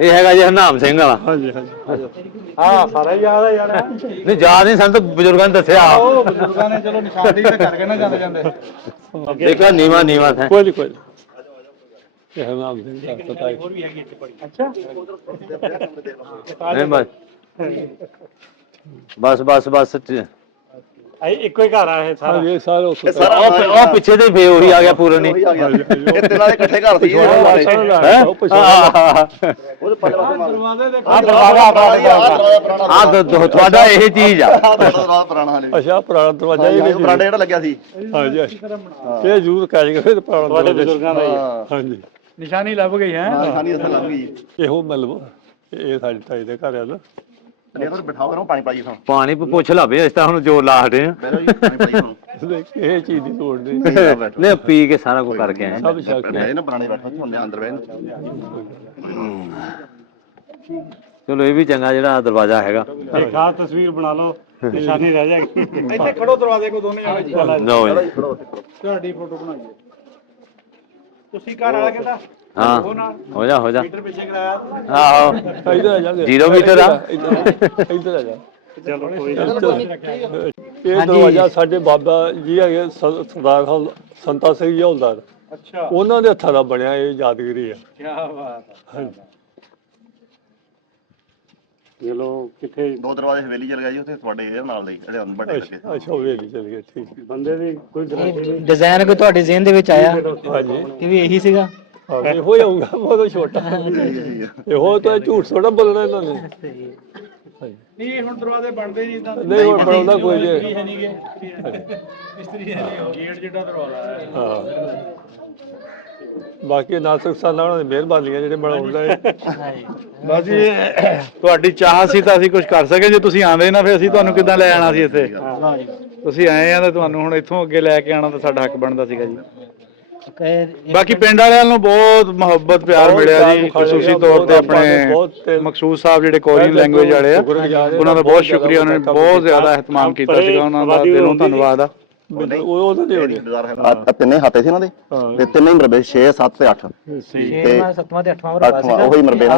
ਇਹ ਹੈਗਾ ਜੀ ਹਰਨਾਮ ਸਿੰਘ ਵਾਲਾ। ਹਾਂਜੀ ਹਾਂਜੀ ਹਾਂ ਸਾਰਾ ਯਾਦ ਹੈ ਯਾਰ। ਨਹੀਂ ਯਾਦ ਨਹੀਂ, ਸਾਨੂੰ ਤਾਂ ਬਜ਼ੁਰਗਾਂ ਨੇ ਦੱਸਿਆ। ਉਹ ਬਜ਼ੁਰਗਾਂ ਨੇ ਚਲੋ ਨਿਸ਼ਾਨੀ ਤੇ ਕਰਕੇ ਨਾ ਜਾਂਦੇ ਜਾਂਦੇ ਦੇਖਿਆ ਨੀਵਾ ਨੀਵਾ ਥਾ। ਕੋਈ ਨਹੀਂ ਇਹ ਹਰਨਾਮ ਸਿੰਘ ਦਾ ਪਤਾ ਹੈ। ਅੱਛਾ ਨਹੀਂ ਬਸ ਬਸ ਬਸ ਇੱਕੋ ਹੀ ਘਰ ਆ ਇਹ ਸਾਰਾ। ਇਹ ਸਾਰੇ ਉਹ ਪਿੱਛੇ ਦੇ ਫੇ ਉਹੀ ਆ ਗਿਆ ਪੂਰਨ ਨਹੀਂ। ਇੱਥੇ ਨਾਲ ਇਕੱਠੇ ਘਰ ਸੀ ਉਹ ਤੁਹਾਡਾ ਇਹ ਚੀਜ਼ ਆ। ਪੁਰਾਣਾ ਅੱਛਾ ਪੁਰਾਣਾ ਦਰਵਾਜ਼ਾ ਇਹ ਬਰਾਂਡਾ ਜਿਹੜਾ ਲੱਗਿਆ ਸੀ। ਹਾਂਜੀ ਇਹ ਜ਼ਰੂਰ ਕਹਿ ਗਏ ਪੁਰਾਣਾ ਤੁਹਾਡੇ ਬਜ਼ੁਰਗਾਂ ਦਾ। ਹਾਂਜੀ ਨਿਸ਼ਾਨੀ ਲੱਭ ਗਈ ਹੈ। ਨਿਸ਼ਾਨੀ ਉੱਥੇ ਲੱਭ ਗਈ। ਇਹੋ ਮਤਲਬ ਇਹ ਸਾਡੇ ਤਾਈ ਦੇ ਘਰ ਆ ਨਾ। ਬਿਠਾਓ ਕਰੋ ਪਾਣੀ ਪਾਈ ਸਾਨੂੰ। ਪਾਣੀ ਪੁੱਛ ਲਵੇ ਇਸ ਤਾਂ ਹੁਣ ਜੋ ਲਾ ਹਟੇ ਆ। ਇਹ ਚੀਜ਼ ਦੀ ਲੋੜ ਨਹੀਂ। ਨਹੀਂ ਪੀ ਕੇ ਸਾਰਾ ਕੁਝ ਕਰਕੇ ਆਏ। ਸਭ ਸ਼ੱਕ ਹੈ ਇਹ ਨਾ ਪੁਰਾਣੇ ਬੈਠੋ ਹੁੰਦੇ ਅੰਦਰ ਬੈਠ। ਚਲੋ ਇਹ ਵੀ ਚੰਗਾ ਜਿਹੜਾ ਦਰਵਾਜ਼ਾ ਹੈਗਾ। ਇੱਕ ਖਾਸ ਤਸਵੀਰ ਬਣਾ ਲਓ, ਨਿਸ਼ਾਨੀ ਰਹਿ ਜਾਏਗੀ। ਇੱਥੇ ਖੜੋ ਦਰਵਾਜ਼ੇ ਕੋ ਦੋਨੇ ਜਾਣੇ। ਲਓ ਜੀ ਤੁਹਾਡੀ ਫੋਟੋ ਬਣਾਈਏ। ਤੁਸੀਂ ਘਰ ਵਾਲਾ ਕਹਿੰਦਾ ਹਾਂ ਹੋ ਜਾ ਮੀਟਰ ਪਿੱਛੇ ਕਰਾਇਆ। ਆਹੋ ਇੱਧਰ ਆ ਜਾ 0 ਮੀਟਰ ਆ। ਇੱਧਰ ਆ ਜਾ। ਚਲੋ ਕੋਈ ਇਹ ਦਰਵਾਜ਼ਾ ਸਾਡੇ ਬਾਬਾ ਜੀ ਹੈਗੇ ਸਰਦਾਰ ਸੰਤਾ ਸਿੰਘ ਜੀ ਹੌਲਦਾਰ। ਅੱਛਾ ਉਹਨਾਂ ਦੇ ਹੱਥਾਂ ਦਾ ਬਣਿਆ ਇਹ ਯਾਦਗਾਰੀ ਆ। ਕੀ ਬਾਤ ਹੈ। ਚਲੋ ਕਿੱਥੇ ਦੋ ਦਰਵਾਜ਼ੇ ਹਵੇਲੀ ਚਲ ਗਿਆ ਜੀ ਉੱਥੇ ਤੁਹਾਡੇ ਇਹ ਨਾਲ ਦੇ ਜਿਹੜੇ ਵੱਡੇ ਲੱਗੇ। ਅੱਛਾ ਹਵੇਲੀ ਚਲ ਗਏ ਠੀਕ। ਬੰਦੇ ਦੀ ਕੋਈ ਡਿਜ਼ਾਈਨ ਕੋਈ ਤੁਹਾਡੇ ਜ਼ਿਹਨ ਦੇ ਵਿੱਚ ਆਇਆ ਹਾਂਜੀ ਕਿ ਵੀ ਇਹੀ ਸੀਗਾ? ਇਹੋ ਹੀ ਆਊਗਾ ਬਹੁਤ ਛੋਟਾ। ਇਹੋ ਤਾਂ ਝੂਠ ਥੋੜਾ ਬੋਲਣਾ ਇਹਨਾਂ ਨੇ। ਨਹੀਂ ਹੁਣ ਦਰਵਾਜ਼ੇ ਬਣਦੇ ਨਹੀਂ ਇਦਾਂ। ਨਹੀਂ ਹੁਣ ਬਣਾਉਂਦਾ ਕੋਈ ਨਹੀਂ। ਮਿਸਤਰੀ ਹੈ ਨਹੀਂ ਗੇਟ ਜਿਹੜਾ ਦਰਵਾਜ਼ਾ ਹੈ। ਹਾਂ ਬਾਕੀ ਨਾਸਕ ਸਾਨਾ ਉਹਨਾਂ ਦੀ ਮਿਹਰਬਾਨੀ ਹੈ ਜਿਹੜੇ ਬਣਾਉਂਦਾ ਹੈ। ਬਸ ਜੀ ਤੁਹਾਡੀ ਚਾਹ ਸੀ ਤਾਂ ਅਸੀਂ ਕੁਝ ਕਰ ਸਕੇ। ਜੇ ਤੁਸੀਂ ਆਂਦੇ ਨਾ ਫਿਰ ਅਸੀਂ ਤੁਹਾਨੂੰ ਕਿੱਦਾਂ ਲੈ ਆਣਾ ਸੀ ਇੱਥੇ। ਤੁਸੀਂ ਆਏ ਆ ਤਾਂ ਤੁਹਾਨੂੰ ਹੁਣ ਇੱਥੋਂ ਅੱਗੇ ਲੈ ਕੇ ਆਣਾ ਤਾਂ ਸਾਡਾ ਹੱਕ ਬਣਦਾ ਸੀਗਾ ਜੀ। ਬਾਕੀ ਪਿੰਡ ਵਾਲਿਆਂ ਨੂੰ ਬਹੁਤ ਮੁਹੱਬਤ ਪਿਆਰ ਮਿਲਿਆ ਜੀ। ਖਸੂਸੀ ਤੌਰ ਤੇ ਆਪਣੇ ਮਕਸੂਦ ਸਾਹਿਬ ਜਿਹੜੇ ਕੋਰੀਅਨ ਲੈਂਗੁਏਜ ਵਾਲੇ ਆ ਉਹਨਾਂ ਦਾ ਬਹੁਤ ਸ਼ੁਕਰੀਆ। ਉਹਨਾਂ ਨੇ ਬਹੁਤ ਜ਼ਿਆਦਾ ਇਹਤਮਾਮ ਕੀਤਾ ਸੀਗਾ। ਉਹਨਾਂ ਦਾ ਦਿਲੋਂ ਧੰਨਵਾਦ ਆ। ਤਿੰਨੇ ਹਾਤੇ ਸੀ ਇਹਨਾਂ ਦੇ ਤੇ ਤਿੰਨੇ ਹੀ ਮਰਬੇ 6 7 ਤੇ 8 7ਵਾਂ ਤੇ 8ਵਾਂ ਭਰਾ ਸੀਗਾ। ਉਹੀ ਮਰਬੇ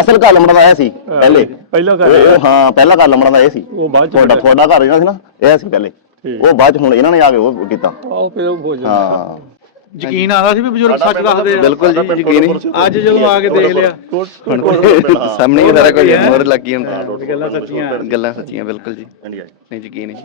ਅਸਲ ਘਰ ਲੰਮੜਾ ਦਾ ਇਹ ਸੀ ਪਹਿਲੇ। ਪਹਿਲਾ ਘਰ ਹਾਂ ਪਹਿਲਾ ਘਰ ਲੰਮੜਾ ਦਾ ਇਹ ਸੀ। ਉਹ ਬਾਅਦ ਤੁਹਾਡਾ ਘਰ ਜਿਹੜਾ ਸੀ ਨਾ ਇਹ ਸੀ ਪਹਿਲੇ। ਉਹ ਬਾਅਦ ਚ ਹੁਣ ਇਹਨਾਂ ਨੇ ਆ ਕੇ ਉਹ ਕੀਤਾ। ਆਹ ਫਿਰ ਉਹ ਭੋਜਨ ਹਾਂ ਯਕੀਨ ਆਦਾ ਸੀ ਵੀ ਬਜ਼ੁਰਗ ਸੱਚ ਦੱਸਦੇ ਆ। ਬਿਲਕੁਲ ਜੀ ਯਕੀਨ। ਅੱਜ ਜਦੋਂ ਆ ਕੇ ਦੇਖ ਲਿਆ ਸਾਹਮਣੇ ਸਾਰਾ ਕੁਝ ਹੋਰ ਲੱਗੀ ਹੁਣ। ਗੱਲਾਂ ਸੱਚੀਆਂ ਗੱਲਾਂ ਸੱਚੀਆਂ ਬਿਲਕੁਲ ਜੀ। ਨਹੀਂ ਯਕੀਨ ਹੈ।